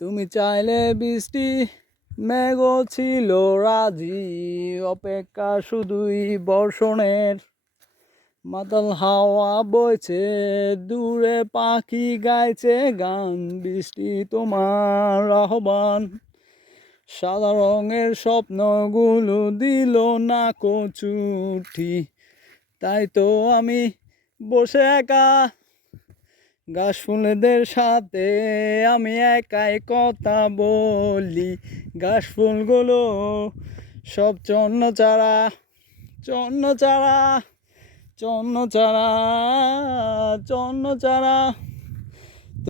তুমি চাইলে বৃষ্টি মেঘও ছিল রাজি, অপেক্ষা শুধুই বর্ষণের। মাতাল হাওয়া বইছে, দূরে পাখি গাইছে গান, বৃষ্টি তোমার আহ্বান। সাদা রঙের স্বপ্নগুলো দিল না কচুটি, তাই তো আমি বসে একা ঘাস ফুলদের সাথে আমি একাই কথা বলি। ঘাস ফুলগুলো সব চন্ন চারা, চন্ন চারা, চন্ন চারা, চন্ন চারা।